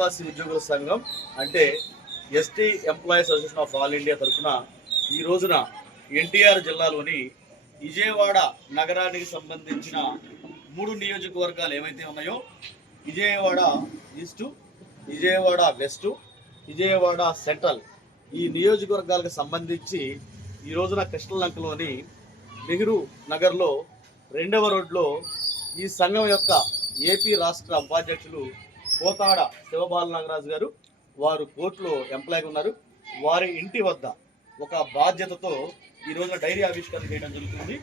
ఆదివాసీ ఉద్యోగుల సంఘం అంటే ST employees association of all India తరఫున ఈ రోజున ఎన్టీఆర్ జిల్లాలోని విజయవాడ నగరానికి సంబంధించిన 3 నియోజకవర్గాలు ఏమైతే ఉన్నాయో Vijayawada east, Vijayawada west, Vijayawada central ఈ నియోజకవర్గాలకు సంబంధించి ఈ రోజున కృష్ణలంకలోని నెహ్రూ నగర్లో 2వ రోడ్లో ఈ సంఘం యొక్క ఏపీ రాష్ట్ర ఉపాధ్యక్షులు పోతాడ శివబాల నాగరాజు గారు వారు కోర్టులో ఎంప్లాయ్గా ఉన్నారు. వారి ఇంటి వద్ద ఒక బాధ్యతతో ఈ రోజున డైరీ ఆవిష్కరణ చేయడం జరుగుతుంది.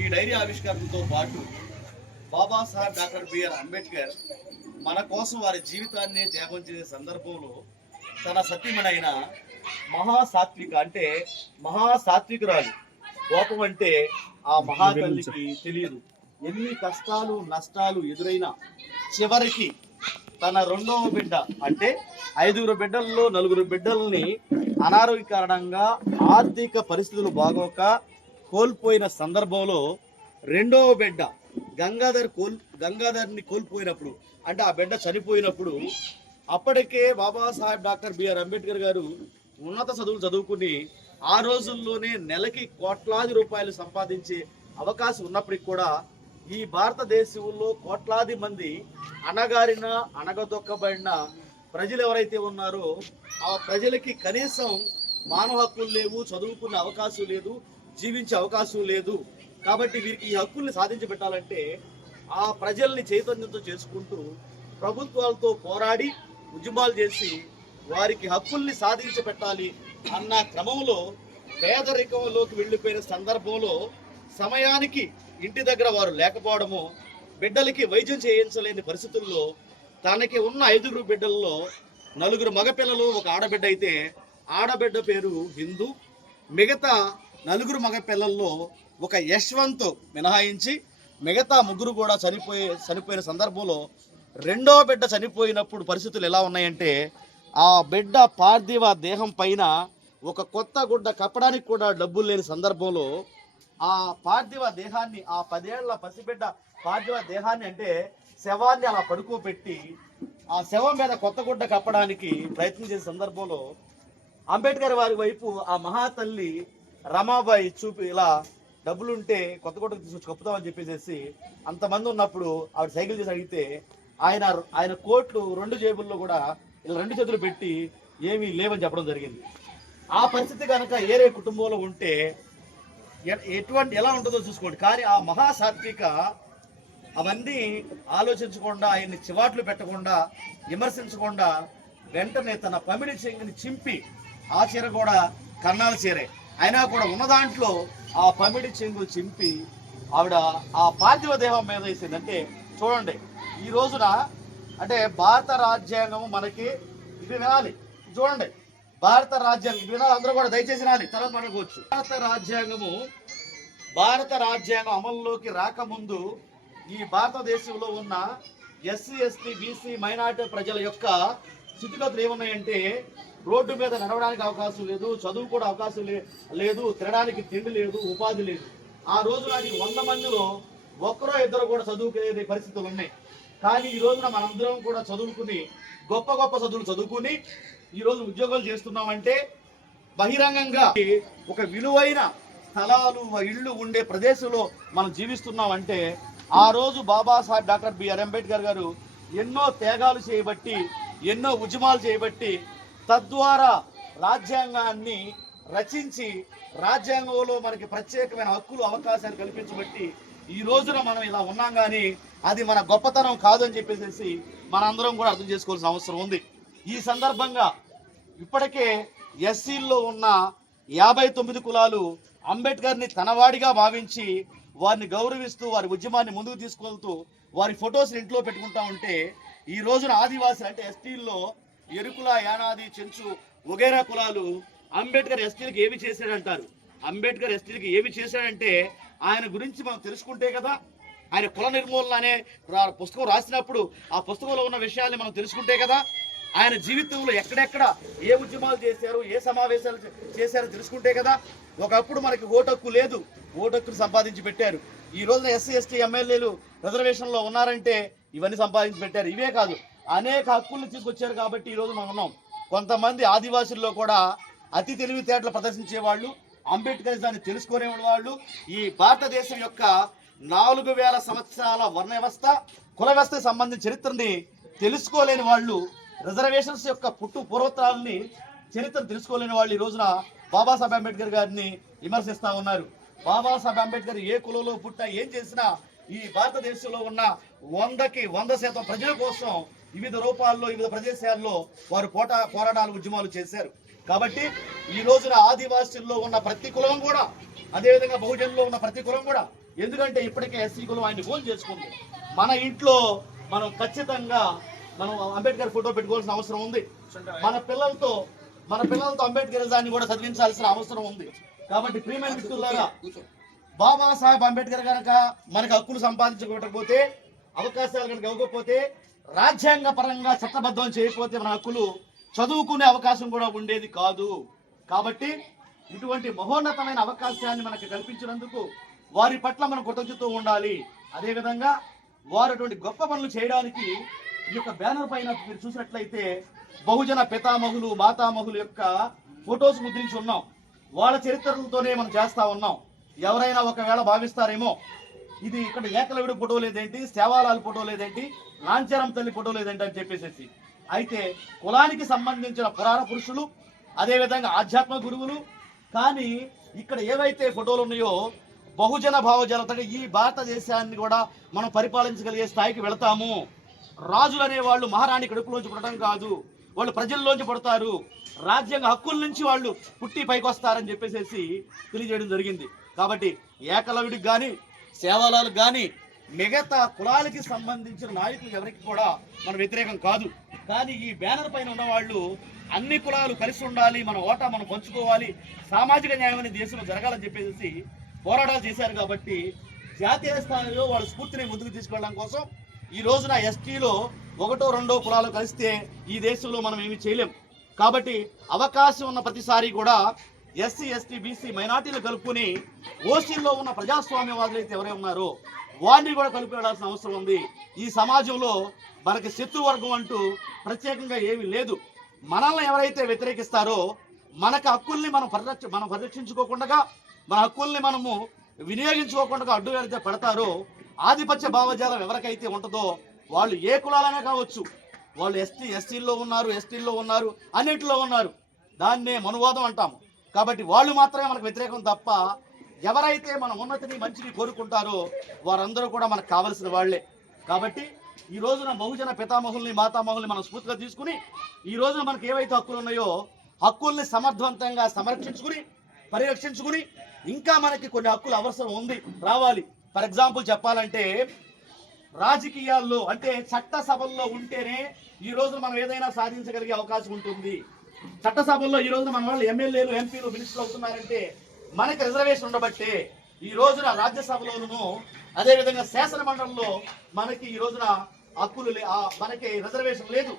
ఈ డైరీ ఆవిష్కరణతో పాటు బాబాసాహెబ్ డాక్టర్ బిఆర్ అంబేద్కర్ మన కోసం వారి జీవితాన్ని త్యాగం చేసే సందర్భంలో తన సతీమణైన మహాసాత్వికురాలు కోపం అంటే ఆ మహాతల్లికి తెలియదు. ఎన్ని కష్టాలు నష్టాలు ఎదురైనా చివరికి తన 2వ బిడ్డ అంటే 5 బిడ్డల్లో 4 బిడ్డల్ని అనారోగ్య కారణంగా ఆర్థిక పరిస్థితులు బాగోక కోల్పోయిన సందర్భంలో 2వ బిడ్డ గంగాధర్ని కోల్పోయినప్పుడు అంటే ఆ బిడ్డ చనిపోయినప్పుడు అప్పటికే బాబాసాహెబ్ డాక్టర్ బిఆర్ అంబేద్కర్ గారు ఉన్నత చదువులు చదువుకుని ఆ రోజుల్లోనే నెలకి కోట్లాది రూపాయలు సంపాదించే అవకాశం ఉన్నప్పటికి కూడా ఈ భారతదేశంలో కోట్లాది మంది అణగదొక్కబడిన ప్రజలు ఎవరైతే ఉన్నారో ఆ ప్రజలకి కనీసం మానవ హక్కులు లేవు, చదువుకునే అవకాశం లేదు, జీవించే అవకాశం లేదు. కాబట్టి వీరికి ఈ హక్కుల్ని సాధించి పెట్టాలంటే ఆ ప్రజల్ని చైతన్యంతో చేసుకుంటూ ప్రభుత్వాలతో పోరాడి ఉద్యమాలు చేసి వారికి హక్కుల్ని సాధించి పెట్టాలి అన్న క్రమంలో పేదరికంలోకి వెళ్ళిపోయిన సందర్భంలో సమయానికి ఇంటి దగ్గర వారు లేకపోవడము, బిడ్డలకి వైద్యం చేయించలేని పరిస్థితుల్లో తనకి ఉన్న 5 బిడ్డల్లో 4 మగపిల్లలు, 1 ఆడబిడ్డ అయితే ఆడబిడ్డ పేరు హిందూ, మిగతా 4 మగపిల్లల్లో ఒక యశ్వంత్ మినహాయించి మిగతా 3 కూడా చనిపోయిన సందర్భంలో 2వ బిడ్డ చనిపోయినప్పుడు పరిస్థితులు ఎలా ఉన్నాయంటే ఆ బిడ్డ పార్థివ దేహం పైన ఒక కొత్త గుడ్డ కప్పడానికి కూడా డబ్బులు లేని సందర్భంలో ఆ పార్థివ దేహాన్ని, ఆ 10 ఏళ్ల పసిబిడ్డ పార్థివ దేహాన్ని అంటే శవాన్ని అలా పడుకోబెట్టి ఆ శవం మీద కొత్త గుడ్డ కప్పడానికి ప్రయత్నం చేసే సందర్భంలో అంబేద్కర్ వారి వైపు ఆ మహాతల్లి రమాబాయి చూపి ఇలా డబ్బులుంటే కొత్త గుడ్డ తీసుకొచ్చి కప్పుతామని చెప్పేసి అంతమంది ఉన్నప్పుడు ఆవిడ సైకిల్ చేసి అడిగితే ఆయన కోట్లు 2 జేబుల్లో కూడా ఇలా 2 చేతులు పెట్టి ఏమీ లేవని చెప్పడం జరిగింది. ఆ పరిస్థితి కనుక ఏరే కుటుంబంలో ఉంటే ఎలా ఉంటుందో చూసుకోండి. కానీ ఆ మహాసాత్విక అవన్నీ ఆలోచించకుండా, ఆయన్ని చివాట్లు పెట్టకుండా, విమర్శించకుండా వెంటనే తన పమిడి చెంగిని చింపి ఆ చీర కూడా కన్నాల చీరే అయినా కూడా ఉన్న దాంట్లో ఆ పమిడి చెంగు చింపి ఆవిడ ఆ పార్థివ దేహం మీద వేసింది. అంటే చూడండి, ఈ రోజున అంటే భారత రాజ్యాంగం మనకి ఇది వినాలి, చూడండి భారత రాజ్యాంగం ఇది వినాలి, అందరూ కూడా దయచేసి వినాలి, తర్వాత మనకోవచ్చు. భారత రాజ్యాంగం అమల్లోకి రాకముందు ఈ భారతదేశంలో ఉన్న ఎస్సీ, ఎస్టీ, బీసీ, మైనార్టీ ప్రజల యొక్క స్థితిగతులు ఏమున్నాయంటే రోడ్డు మీద నడవడానికి అవకాశం లేదు, చదువు కూడా అవకాశం లేదు, తినడానికి తిండి లేదు, ఉపాధి లేదు. ఆ రోజు నాటికి 100 మందిలో 1-2 కూడా చదువుకునే పరిస్థితులు ఉన్నాయి. కానీ ఈ రోజున మనందరం కూడా చదువుకుని గొప్ప చదువులు చదువుకుని ఈ రోజు ఉద్యోగాలు చేస్తున్నామంటే బహిరంగంగా ఒక విలువైన స్థలాలు, ఇళ్ళు ఉండే ప్రదేశంలో మనం జీవిస్తున్నామంటే ఆ రోజు బాబాసాహెబ్ డాక్టర్ బిఆర్ అంబేద్కర్ గారు ఎన్నో త్యాగాలు చేయబట్టి, ఎన్నో ఉద్యమాలు చేయబట్టి తద్వారా రాజ్యాంగాన్ని రచించి రాజ్యాంగంలో మనకి ప్రత్యేకమైన హక్కులు, అవకాశాలు కల్పించబట్టి ఈ రోజున మనం ఇలా ఉన్నాం. కానీ అది మన గొప్పతనం కాదని చెప్పేసి మనందరం కూడా అర్థం చేసుకోవాల్సిన అవసరం ఉంది. ఈ సందర్భంగా ఇప్పటికే ఎస్సీల్లో ఉన్న 59 కులాలు అంబేద్కర్ని తనవాడిగా భావించి వారిని గౌరవిస్తూ వారి ఉద్యమాన్ని ముందుకు తీసుకెళ్తూ వారి ఫొటోస్ని ఇంట్లో పెట్టుకుంటా ఉంటే ఈ రోజున ఆదివాసులు అంటే ఎస్టీల్లో ఎరుకుల, యానాది, చెంచు వగైరా కులాలు అంబేద్కర్ ఎస్టీలకు ఏమి చేశాడంటారు. అంబేద్కర్ ఎస్టీలకు ఏమి చేశాడంటే ఆయన గురించి మనం తెలుసుకుంటే కదా, ఆయన కుల నిర్మూలన అనే పుస్తకం రాసినప్పుడు ఆ పుస్తకంలో ఉన్న విషయాల్ని మనం తెలుసుకుంటే కదా, ఆయన జీవితంలో ఎక్కడెక్కడ ఏ ఉద్యమాలు చేశారు, ఏ సమావేశాలు చేశారో తెలుసుకుంటే కదా. ఒకప్పుడు మనకి ఓటు హక్కు లేదు, ఓటు హక్కును సంపాదించి పెట్టారు. ఈ రోజున ఎస్సీ, ఎస్టీ, ఎమ్మెల్యేలు రిజర్వేషన్లో ఉన్నారంటే ఇవన్నీ సంపాదించి పెట్టారు. ఇవే కాదు, అనేక హక్కులను తీసుకొచ్చారు. కాబట్టి ఈరోజు మనం ఉన్నాం. కొంతమంది ఆదివాసుల్లో కూడా అతి తెలివితేటలు ప్రదర్శించే వాళ్ళు, అంబేద్కర్ దాన్ని తెలుసుకునే వాళ్ళు, ఈ భారతదేశం యొక్క 4000 సంవత్సరాల వర్ణ వ్యవస్థ, కుల వ్యవస్థకు సంబంధించిన చరిత్రని తెలుసుకోలేని వాళ్ళు, రిజర్వేషన్స్ యొక్క పూర్వోత్తరాలని చరిత్రను తెలుసుకోలేని వాళ్ళు ఈ రోజున బాబాసాహెబ్ అంబేద్కర్ గారిని విమర్శిస్తా ఉన్నారు. బాబాసాహెబ్ అంబేద్కర్ ఏ కులంలో పుట్టినా ఏం చేసినా ఈ భారతదేశంలో ఉన్న 100కి 100% ప్రజల కోసం వివిధ రూపాల్లో వివిధ ప్రదేశాల్లో వారు పోరాటాలు ఉద్యమాలు చేశారు. కాబట్టి ఈ రోజున ఆదివాసీల్లో ఉన్న ప్రతి కులం కూడా, అదేవిధంగా బహుజనుల్లో ఉన్న ప్రతి కులం కూడా, ఎందుకంటే ఇప్పటికే ఎస్సీ కులం ఆయన్ని గోల్ చేసుకుంది. మన ఇంట్లో మనం ఖచ్చితంగా మనం అంబేద్కర్ ఫోటో పెట్టుకోవాల్సిన అవసరం ఉంది. మన పిల్లలతో అంబేద్కర్ దాన్ని కూడా చదివించాల్సిన అవసరం ఉంది. కాబట్టి ప్రియమైన మిత్రులారా, బాబాసాహెబ్ అంబేద్కర్ కనుక మనకు హక్కులు సంపాదించుకోకపోతే, అవకాశాలు కనుక ఇవ్వకపోతే, రాజ్యాంగ పరంగా చట్టబద్ధం చేయకపోతే మన హక్కులు చదువుకునే అవకాశం కూడా ఉండేది కాదు. కాబట్టి ఇటువంటి మహోన్నతమైన అవకాశాన్ని మనకు కల్పించినందుకు వారి పట్ల మనం కృతజ్ఞతతో ఉండాలి. అదేవిధంగా వారు అటువంటి గొప్ప పనులు చేయడానికి ఈ యొక్క బ్యానర్ పైన మీరు చూసినట్లయితే బహుజన పితామహులు మాతామహులు యొక్క ఫొటోస్ ముద్రించి ఉన్నాం. వాళ్ళ చరిత్రలతోనే మనం చేస్తా ఉన్నాం. ఎవరైనా ఒకవేళ భావిస్తారేమో ఇది ఇక్కడ ఏకలవిడి ఫోటో లేదేంటి, సేవాలాల్ ఫోటో లేదేంటి, లాంఛనం తల్లి ఫోటో లేదేంటి అని చెప్పేసి. అయితే కులానికి సంబంధించిన పురాణ పురుషులు, అదేవిధంగా ఆధ్యాత్మ గురువులు, కానీ ఇక్కడ ఏవైతే ఫోటోలు ఉన్నాయో బహుజన భావజాలతో ఈ భారతదేశాన్ని కూడా మనం పరిపాలించగలిగే స్థాయికి వెళతాము. రాజులు అనే వాళ్ళు మహారాణి కడుపులోంచి పుట్టడం కాదు, వాళ్ళు ప్రజల్లోంచి పడతారు, రాజ్యాంగ హక్కుల నుంచి వాళ్ళు పుట్టి పైకి వస్తారని చెప్పేసి తెలియజేయడం జరిగింది. కాబట్టి ఏకలవిడికి కానీ సేవాలాలకు కానీ మిగతా కులాలకి సంబంధించిన నాయకులు ఎవరికి కూడా మనం వ్యతిరేకం కాదు. కానీ ఈ బ్యానర్ పైన ఉన్న వాళ్ళు అన్ని కులాలు కలిసి ఉండాలి, మన ఓటా మనం పంచుకోవాలి, సామాజిక న్యాయం అనే దేశంలో జరగాలని చెప్పేసి పోరాటాలు చేశారు. కాబట్టి జాతీయ స్థాయిలో వాళ్ళ స్ఫూర్తిని ముందుకు తీసుకెళ్ళడం కోసం ఈ రోజున ఎస్టీలో 1-2 కులాలు కలిస్తే ఈ దేశంలో మనం ఏమి చేయలేం. కాబట్టి అవకాశం ఉన్న ప్రతిసారి కూడా ఎస్సీ ఎస్టీ బీసీ మైనార్టీలు కలుపుకుని ఓసీల్లో ఉన్న ప్రజాస్వామ్యవాదులు అయితే ఎవరైనా ఉన్నారో వారిని కూడా కలుపుకోవాల్సిన అవసరం ఉంది. ఈ సమాజంలో మనకి శత్రువర్గం అంటూ ప్రత్యేకంగా ఏమీ లేదు. మనల్ని ఎవరైతే వ్యతిరేకిస్తారో, మనకు హక్కుల్ని మనం పరిరక్షించుకోకుండా, మన హక్కుల్ని మనము వినియోగించుకోకుండా అడ్డు ఎవరైతే పడతారో, ఆధిపత్య భావజాలం ఎవరికైతే ఉంటుందో వాళ్ళు ఏ కులాలనే కావచ్చు, వాళ్ళు ఎస్టీల్లో ఉన్నారు, ఎస్టీల్లో ఉన్నారు, అన్నింటిలో ఉన్నారు, దాన్నే మనువాదం అంటాము. కాబట్టి వాళ్ళు మాత్రమే మనకు వ్యతిరేకం తప్ప ఎవరైతే మన ఉన్నతిని మంచిని కోరుకుంటారో వారందరూ కూడా మనకు కావలసిన వాళ్లే. కాబట్టి ఈ రోజున బహుజన పితామహుల్ని మాతామహుల్ని మనం స్ఫూర్తిగా తీసుకుని ఈ రోజున మనకు ఏవైతే హక్కులు ఉన్నాయో హక్కుల్ని సమర్థవంతంగా సంరక్షించుకుని పరిరక్షించుకుని ఇంకా మనకి కొన్ని హక్కులు అవసరం ఉంది, రావాలి. ఫర్ ఎగ్జాంపుల్ చెప్పాలంటే రాజకీయాల్లో అంటే చట్టసభల్లో ఉంటేనే ఈ రోజున మనం ఏదైనా సాధించగలిగే అవకాశం ఉంటుంది. చట్టసభల్లో ఈ రోజున మన వాళ్ళు ఎమ్మెల్యేలు ఎంపీలు మినిస్టర్లు అవుతున్నారంటే మనకి రిజర్వేషన్ ఉండబట్టే. ఈ రోజున రాజ్యసభలోనూ అదేవిధంగా శాసన మండలిలో మనకి ఈ రోజున హక్కులు మనకి రిజర్వేషన్ లేదు.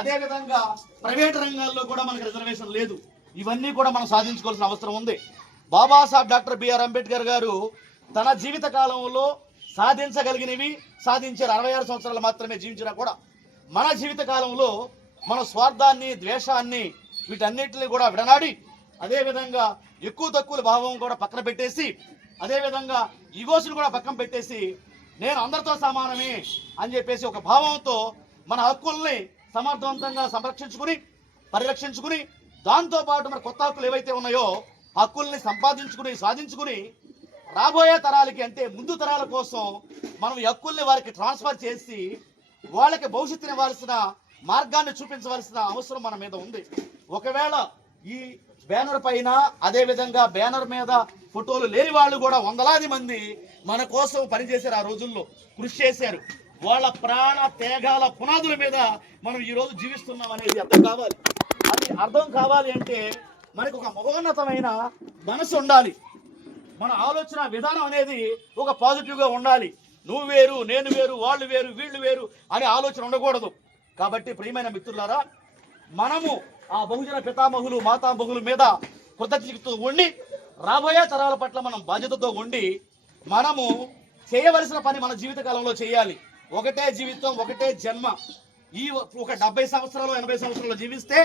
అదేవిధంగా ప్రైవేట్ రంగాల్లో కూడా మనకి రిజర్వేషన్ లేదు. ఇవన్నీ కూడా మనం సాధించుకోవాల్సిన అవసరం ఉంది. బాబాసాహెబ్ డాక్టర్ బిఆర్ అంబేద్కర్ గారు తన జీవిత కాలంలో సాధించగలిగినవి సాధించారు. 66 సంవత్సరాలు మాత్రమే జీవించినా కూడా మన జీవిత కాలంలో మన స్వార్థాన్ని, ద్వేషాన్ని, వీటన్నిటిని కూడా విడనాడి, అదేవిధంగా ఎక్కువ తక్కువ భావం కూడా పక్కన పెట్టేసి, అదేవిధంగా ఈగోస్ని కూడా పక్కన పెట్టేసి నేను అందరితో సమానమే అని చెప్పేసి ఒక భావంతో మన హక్కుల్ని సమర్థవంతంగా సంరక్షించుకుని పరిరక్షించుకుని దాంతోపాటు మన కొత్త హక్కులు ఏవైతే ఉన్నాయో హక్కుల్ని సంపాదించుకుని సాధించుకుని రాబోయే తరాలకి అంటే ముందు తరాల కోసం మనం ఈ హక్కుల్ని వారికి ట్రాన్స్ఫర్ చేసి వాళ్ళకి భవిష్యత్తుని ఇవ్వాల్సిన మార్గాన్ని చూపించవలసిన అవసరం మన మీద ఉంది. ఒకవేళ ఈ బ్యానర్ పైన అదేవిధంగా బ్యానర్ మీద ఫోటోలు లేని వాళ్ళు కూడా వందలాది మంది మన కోసం పనిచేశారు, ఆ రోజుల్లో కృషి చేశారు. వాళ్ళ ప్రాణ త్యాగాల పునాదుల మీద మనం ఈరోజు జీవిస్తున్నాం అనేది అర్థం కావాలి. అది అర్థం కావాలి అంటే మనకు ఒక మహోన్నతమైన మనసు ఉండాలి. మన ఆలోచన విధానం అనేది ఒక పాజిటివ్గా ఉండాలి. నువ్వు వేరు, నేను వేరు, వాళ్ళు వేరు, వీళ్ళు వేరు అనే ఆలోచన ఉండకూడదు. కాబట్టి ప్రియమైన మిత్రులారా, మనము ఆ బహుజన పితామహులు మాతామహుల మీద కృతజ్ఞతతో ఉండి రాబోయే తరాల పట్ల మనం బాధ్యతతో ఉండి మనము చేయవలసిన పని మన జీవితకాలంలో చేయాలి. ఒకటే జీవితం, ఒకటే జన్మ. ఈ ఒక 70 సంవత్సరాలు 80 సంవత్సరాలు జీవిస్తే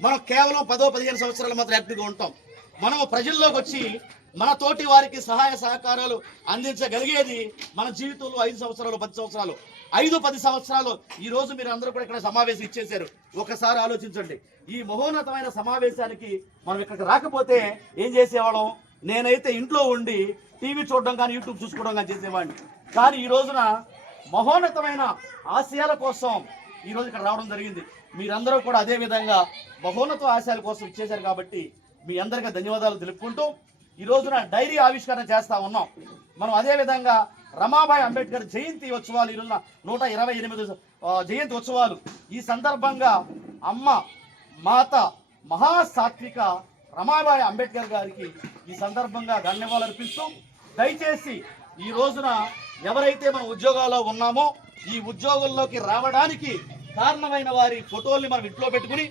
మనం కేవలం 10-15 సంవత్సరాలు మాత్రం యాక్టివ్గా ఉంటాం. మనం ప్రజల్లోకి వచ్చి మన తోటి వారికి సహాయ సహకారాలు అందించగలిగేది మన జీవితంలో 5 సంవత్సరాలు 10 సంవత్సరాలు 5-10 సంవత్సరాలు. ఈ రోజు మీరు అందరూ కూడా ఇక్కడ సమావేశం ఇచ్చేశారు. ఒకసారి ఆలోచించండి, ఈ మహోన్నతమైన సమావేశానికి మనం ఇక్కడికి రాకపోతే ఏం చేసేవాళ్ళం? నేనైతే ఇంట్లో ఉండి టీవీ చూడడం కానీ యూట్యూబ్ చూసుకోవడం కానీ చేసేవాడిని. కానీ ఈ రోజున మహోన్నతమైన ఆశయాల కోసం ఈ రోజు ఇక్కడ రావడం జరిగింది. మీరందరూ కూడా అదే విధంగా మహోన్నత ఆశయాల కోసం ఇచ్చేశారు కాబట్టి మీ అందరికీ ధన్యవాదాలు తెలుపుకుంటూ ఈ రోజున డైరీ ఆవిష్కరణ చేస్తా ఉన్నాం. మనం అదే విధంగా రమాబాయి అంబేద్కర్ జయంతి ఉత్సవాలు ఈ రోజున 128 జయంతి ఉత్సవాలు. ఈ సందర్భంగా అమ్మ మాత మహాసాత్విక రమాబాయి అంబేద్కర్ గారికి ఈ సందర్భంగా ధన్యవాదాలు అర్పిస్తూ, దయచేసి ఈ రోజున ఎవరైతే మనం ఉద్యోగాల్లో ఉన్నామో ఈ ఉద్యోగుల్లోకి రావడానికి కారణమైన వారి ఫోటోల్ని మనం ఇంట్లో పెట్టుకుని,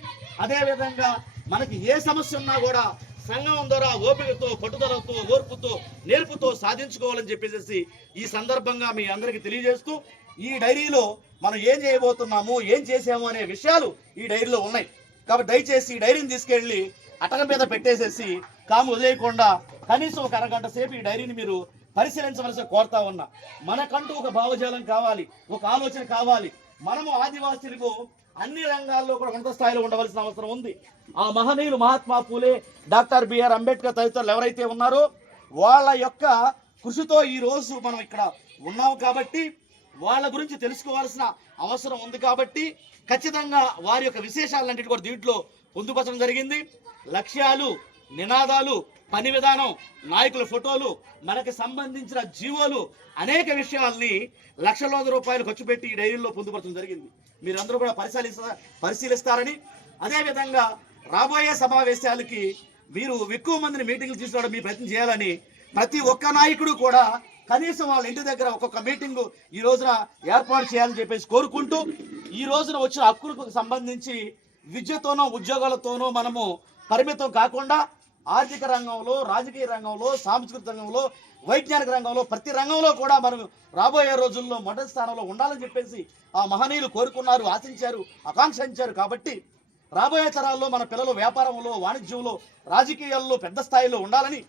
అదేవిధంగా మనకి ఏ సమస్య ఉన్నా కూడా సంఘం ద్వారా ఓపికతో పట్టుదలతో ఓర్పుతో నేర్పుతో సాధించుకోవాలని చెప్పేసి ఈ సందర్భంగా మీ అందరికీ తెలియజేస్తూ, ఈ డైరీలో మనం ఏం చేయబోతున్నాము ఏం చేసాము అనే విషయాలు ఈ డైరీలో ఉన్నాయి. కాబట్టి దయచేసి ఈ డైరీని తీసుకెళ్ళి అటక మీద పెట్టేసేసి కాము వదిలేయకుండా కనీసం ఒక అరగంట సేపు ఈ డైరీని మీరు పరిశీలించవలసి కోరుతా ఉన్నా. మనకంటూ ఒక భావజాలం కావాలి, ఒక ఆలోచన కావాలి. మనము ఆదివాసీలకు అన్ని రంగాల్లో కూడా ఉన్నత స్థాయిలో ఉండవలసిన అవసరం ఉంది. ఆ మహనీయులు మహాత్మా పూలే, డాక్టర్ బిఆర్ అంబేద్కర్ తదితరులు ఎవరైతే ఉన్నారో వాళ్ళ యొక్క కృషితో ఈ రోజు మనం ఇక్కడ ఉన్నాం కాబట్టి వాళ్ళ గురించి తెలుసుకోవాల్సిన అవసరం ఉంది. కాబట్టి ఖచ్చితంగా వారి యొక్క విశేషాలన్నింటి కూడా దీంట్లో పొందుపరచడం జరిగింది. లక్ష్యాలు, నినాదాలు, పని విధానం, నాయకుల ఫోటోలు, మనకి సంబంధించిన జీవోలు, అనేక విషయాల్ని లక్షలాది రూపాయలు ఖర్చు పెట్టి ఈ డైరీలో పొందుపరచడం జరిగింది. మీరందరూ కూడా పరిశీలిస్తారని, అదేవిధంగా రాబోయే సమావేశాలకి మీరు ఎక్కువ మందిని మీటింగ్లు తీసుకోవడం మీ ప్రయత్నం చేయాలని ప్రతి ఒక్క నాయకుడు కూడా కనీసం వాళ్ళ ఇంటి దగ్గర ఒక్కొక్క మీటింగు ఈ రోజున ఏర్పాటు చేయాలని చెప్పేసి కోరుకుంటూ, ఈ రోజున వచ్చిన హక్కులకు సంబంధించి విద్యతోనో ఉద్యోగాలతోనో మనము పరిమితం కాకుండా ఆర్థిక రంగంలో, రాజకీయ రంగంలో, సాంస్కృతిక రంగంలో, వైజ్ఞానిక రంగంలో, ప్రతి రంగంలో కూడా మనం రాబోయే రోజుల్లో మొదటి స్థానంలో ఉండాలని చెప్పేసి ఆ మహనీయులు కోరుకున్నారు, ఆశించారు, ఆకాంక్షించారు. కాబట్టి రాబోయే తరాల్లో మన పిల్లలు వ్యాపారంలో, వాణిజ్యంలో, రాజకీయాల్లో పెద్ద స్థాయిలో ఉండాలని,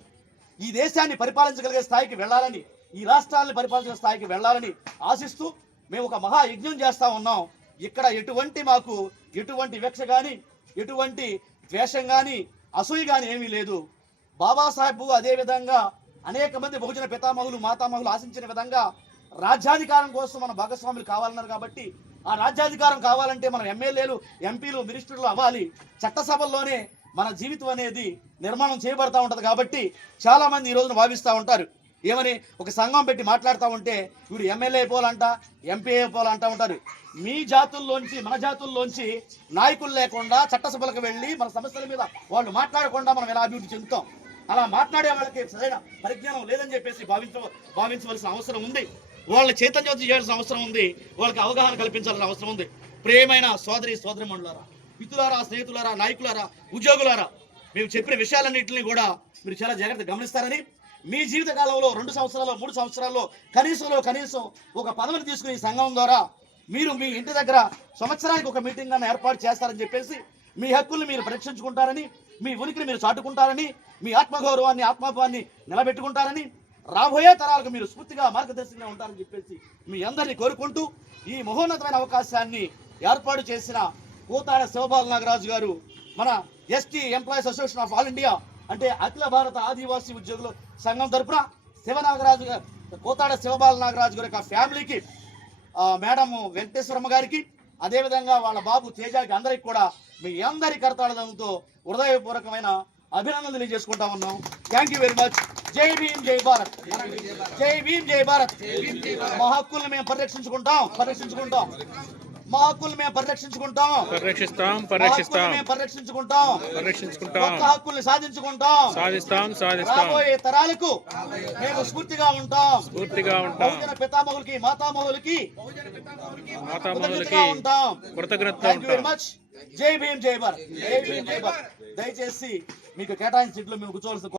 ఈ దేశాన్ని పరిపాలించగలిగే స్థాయికి వెళ్ళాలని, ఈ రాష్ట్రాలను పరిపాలించే స్థాయికి వెళ్ళాలని ఆశిస్తూ మేము ఒక మహాయజ్ఞం చేస్తా ఉన్నాం. ఇక్కడ మాకు ఎటువంటి వివక్ష కానీ, ఎటువంటి ద్వేషం కానీ, అసూయ కానీ ఏమీ లేదు. బాబాసాహెబ్ అదేవిధంగా అనేక మంది బహుజన పితామహులు మాతామహులు ఆశించిన విధంగా రాజ్యాధికారం కోసం మన భాగస్వాములు కావాలన్నారు. కాబట్టి ఆ రాజ్యాధికారం కావాలంటే మనం ఎమ్మెల్యేలు, ఎంపీలు, మినిస్టర్లు అవ్వాలి. చట్టసభల్లోనే మన జీవితం అనేది నిర్మాణం చేయబడతా ఉంటుంది. కాబట్టి చాలామంది ఈ రోజున భావిస్తూ ఉంటారు, ఏమని ఒక సంఘం పెట్టి మాట్లాడుతూ ఉంటే వీడు ఎమ్మెల్యే అయిపోవాలంట, ఎంపీ అయిపోవాలంటూ ఉంటారు. మీ జాతుల్లోంచి, మన జాతుల్లోంచి నాయకులు లేకుండా చట్టసభలకు వెళ్ళి మన సమస్యల మీద వాళ్ళు మాట్లాడకుండా మనం ఎలా అభివృద్ధి చెందుతాం? అలా మాట్లాడే వాళ్ళకి సరైన పరిజ్ఞానం లేదని చెప్పేసి భావించవలసిన అవసరం ఉంది. వాళ్ళని చైతన్యవంతం చేయాల్సిన అవసరం ఉంది. వాళ్ళకి అవగాహన కల్పించాల్సిన అవసరం ఉంది. ప్రియమైన సోదరిమణులారా, మిత్రులారా, స్నేహితులారా, నాయకులారా, ఉద్యోగులారా, మేము చెప్పిన విషయాలన్నింటినీ కూడా మీరు చాలా జాగ్రత్తగా గమనిస్తారని, మీ జీవిత కాలంలో 2 సంవత్సరాల్లో 3 సంవత్సరాల్లో కనీసం ఒక పదవిని తీసుకుని ఈ సంఘం ద్వారా మీరు మీ ఇంటి దగ్గర సంవత్సరానికి ఒక మీటింగ్ అన్న ఏర్పాటు చేస్తారని చెప్పేసి, మీ హక్కుల్ని మీరు పరీక్షించుకుంటారని, మీ ఉనికిని మీరు చాటుకుంటారని, మీ ఆత్మగౌరవాన్ని, ఆత్మభావాన్ని నిలబెట్టుకుంటారని, రాబోయే తరాలకు మీరు స్ఫూర్తిగా మార్గదర్శకంగా ఉంటారని చెప్పేసి మీ అందరినీ కోరుకుంటూ, ఈ మహోన్నతమైన అవకాశాన్ని ఏర్పాటు చేసిన కోతాడ శివబాల నాగరాజు గారు, మన ST employees association of all India అంటే అఖిల భారత ఆదివాసీ ఉద్యోగుల సంఘం తరఫున శివనాగరాజు గారు, కోతాడ శివబాల నాగరాజు గారి యొక్క ఫ్యామిలీకి, మేడం వెంకటేశ్వరమ్మ గారికి, అదేవిధంగా వాళ్ళ బాబు తేజాకి, అందరికి కూడా మీ అందరి కర్తాళంతో హృదయపూర్వకమైన అభినందనలు తెలియజేసుకుంటా ఉన్నాం. Thank you very much. జై భీమ్, జై భారత్. జై భీమ్, జై భారత్. మా హక్కుల్ని మేము పరిరక్షించుకుంటాం. మా హక్కుల్ని మేము పరిరక్షించుకుంటాం. కొత్త హక్కుల్ని సాధించుకుంటాం. రాబోయే తరాలకు మేము స్ఫూర్తిగా ఉంటాం. బహుజన పితామహులకి, మాతామహులకి ఉంటాం. Thank you very much. జై భీమ్, జై భారత్. దయచేసి మీకు కేటాయించిన సీట్లో మేము కూర్చోవలసిన